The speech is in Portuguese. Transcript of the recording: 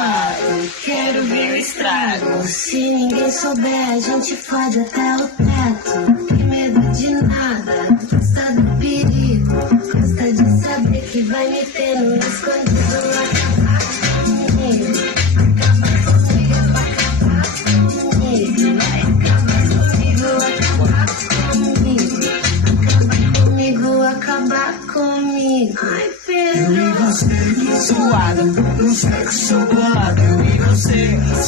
fato, quero ver o estrago. Se ninguém souber, a gente fode até o teto. Tem medo de nada, gosta do perigo. Gosta de saber que vai me ter no escondido. Acabar comigo, vai acabar comigo, acabar comigo. Ai, Pedro. Eu e você, suado, no sexo bolado. Eu e você.